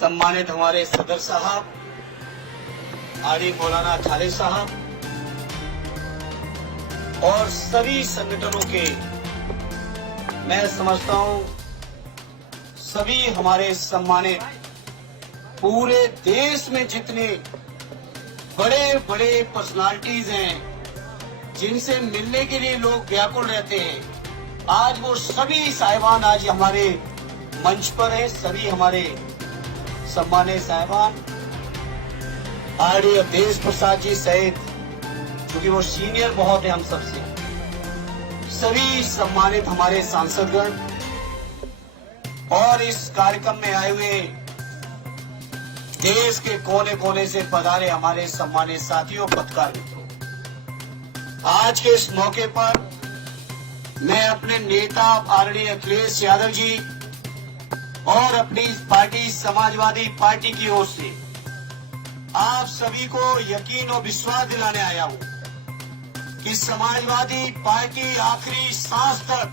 सम्मानित हमारे सदर साहब आली मौलाना खालिद साहब और सभी संगठनों के, मैं समझता हूं सभी हमारे सम्मानित पूरे देश में जितने बड़े बड़े पर्सनालिटीज हैं जिनसे मिलने के लिए लोग व्याकुल रहते हैं, आज वो सभी साहिबान आज हमारे मंच पर हैं। सभी हमारे सम्मानित साहिबान आरडी अवधेश प्रसाद जी सहित, क्योंकि वो सीनियर बहुत है हम सबसे, सभी सम्मानित हमारे सांसदगण और इस कार्यक्रम में आए हुए देश के कोने कोने से पधारे हमारे सम्मानित साथियों, पत्रकार मित्रों, आज के इस मौके पर मैं अपने नेता आदरणीय अखिलेश यादव जी और अपनी पार्टी समाजवादी पार्टी की ओर से आप सभी को यकीन और विश्वास दिलाने आया हूं कि समाजवादी पार्टी आखिरी सांस तक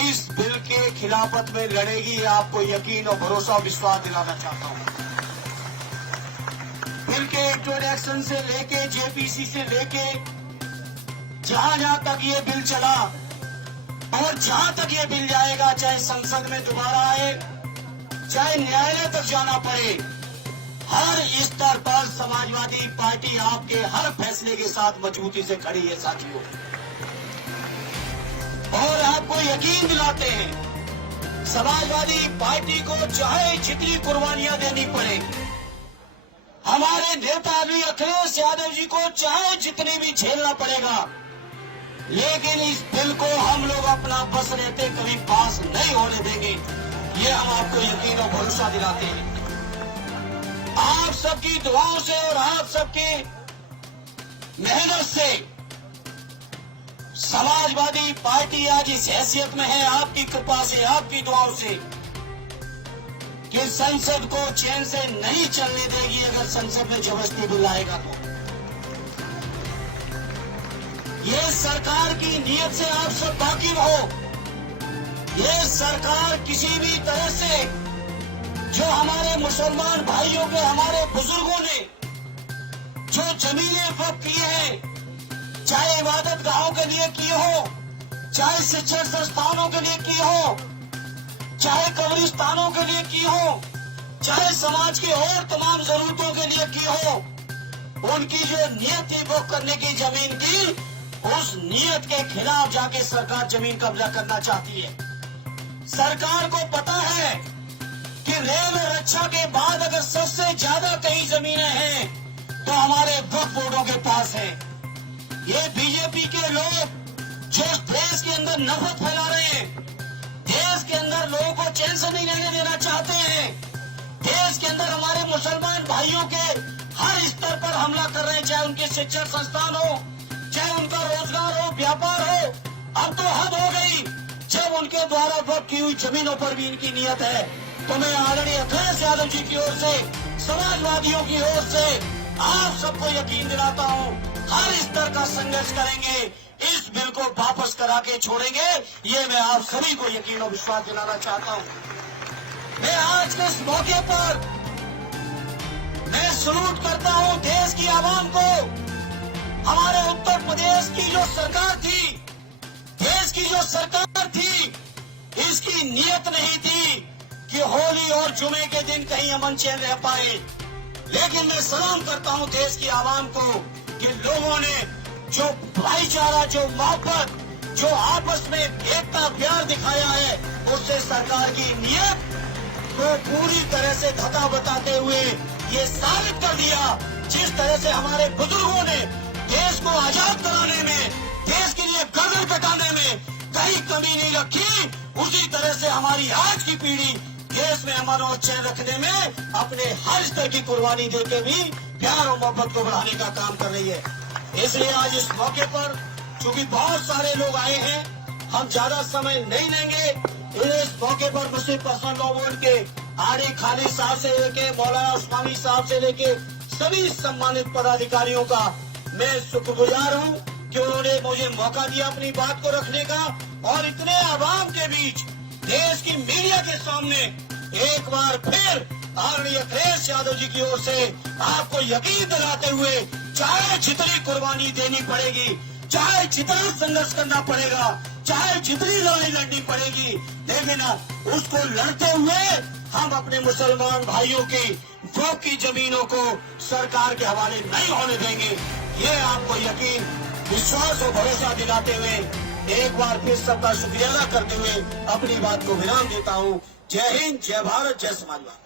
इस बिल के खिलाफत में लड़ेगी। आपको यकीन और भरोसा और विश्वास दिलाना चाहता हूं। बिल के इंट्रोडक्शन से लेके जेपीसी से लेके जहां जहां तक ये बिल चला और जहां तक ये बिल जाएगा, चाहे संसद में दोबारा आए, चाहे न्यायालय तक जाना पड़े, हर स्तर पर समाजवादी पार्टी आपके हर फैसले के साथ मजबूती से खड़ी है साथियों। और आपको यकीन दिलाते हैं समाजवादी पार्टी को चाहे जितनी कुर्बानियां देनी पड़े, हमारे नेता भी अखिलेश यादव जी को चाहे जितनी भी झेलना पड़ेगा, लेकिन इस बिल को हम लोग अपना बस रहते कभी पास नहीं होने देंगे। ये हम आपको यकीन और भरोसा दिलाते हैं। आप सबकी दुआओं से और आप सबके मेहनत से समाजवादी पार्टी आज इस हैसियत में है, आपकी कृपा से, आपकी दुआओं से, कि संसद को चैन से नहीं चलने देगी। अगर संसद में जबरदस्ती बिल आएगा तो ये सरकार की नीयत से आप सब वाकिफ हो। ये सरकार किसी भी तरह से जो हमारे मुसलमान भाइयों के, हमारे बुजुर्गों ने जो जमीनें वक्फ किए हैं, चाहे इबादत गाहों के लिए किए हो, चाहे शिक्षण संस्थानों के लिए किए हो, चाहे कब्रिस्तानों के लिए की हो, चाहे समाज की और तमाम जरूरतों के लिए की हो, उनकी जो नीयत थी वो करने की जमीन की, उस नीयत के खिलाफ जाके सरकार जमीन कब्जा करना चाहती है। सरकार को पता है कि रेल और रक्षा के बाद अगर सबसे ज्यादा कई जमीनें हैं तो हमारे वक्फ बोर्डों के पास है। ये बीजेपी के लोग जो देश के अंदर नफरत फैला रहे हैं, देश के अंदर लोगों को चैन से नहीं रहने देना चाहते हैं, देश के अंदर हमारे मुसलमान भाइयों के हर स्तर पर हमला कर रहे हैं, चाहे उनके शिक्षण संस्थान हो, चाहे उनका रोजगार हो, व्यापार हो। अब तो हद हो गई जब उनके द्वारा वक्फ की हुई जमीनों पर भी इनकी नीयत है। तो मैं आदरणीय अखिलेश यादव जी की ओर से, समाजवादियों की ओर से आप सबको यकीन दिलाता हूं, हर स्तर का संघर्ष करेंगे, इस बिल को वापस करा के छोड़ेंगे। ये मैं आप सभी को यकीन और विश्वास दिलाना चाहता हूं। मैं आज के इस मौके पर मैं सलूट करता हूं देश की आवाम को। हमारे उत्तर प्रदेश की जो सरकार थी, देश की जो सरकार थी, इसकी नीयत नहीं थी कि होली और जुमे के दिन कहीं अमन चैन रह पाए। लेकिन मैं सलाम करता हूं देश की आवाम को कि लोगों ने जो भाईचारा, जो मोहब्बत, जो आपस में एकता प्यार दिखाया है, उससे सरकार की नीयत को पूरी तरह से धता बताते हुए ये साबित कर दिया। जिस तरह से हमारे बुजुर्गों ने देश को आजाद कराने में, देश के लिए गर्दन कटाने में कहीं कमी नहीं रखी, उसी तरह से हमारी आज की पीढ़ी देश में अमन और चैन रखने में अपने हर स्तर की कुर्बानी देकर भी प्यार और मोहब्बत को बढ़ाने का काम कर रही है। इसलिए आज इस मौके पर चूंकि बहुत सारे लोग आए हैं, हम ज्यादा समय नहीं लेंगे। इस मौके पर मुझसे पर्सनल लॉ बोर्ड के आरडी खालिद साहब से लेके मौलाना उस्मानी साहब से लेके सभी सम्मानित पदाधिकारियों का मैं शुक्रगुजार हूं कि उन्होंने मुझे मौका दिया अपनी बात को रखने का, और इतने आवाम के बीच देश की मीडिया के सामने एक बार फिर आदरणीय अखिलेश यादव जी की ओर से आपको यकीन दिलाते हुए, चाहे जितनी कुर्बानी देनी पड़ेगी, चाहे जितना संघर्ष करना पड़ेगा, चाहे जितनी लड़ाई लड़नी पड़ेगी, लेकिन उसको लड़ते हुए हम अपने मुसलमान भाइयों की वक्फ की जमीनों को सरकार के हवाले नहीं होने देंगे। ये आपको यकीन, विश्वास और भरोसा दिलाते हुए एक बार फिर सबका शुक्रिया अदा करते हुए अपनी बात को विराम देता हूँ। जय हिंद, जय भारत, जय समाजवाद।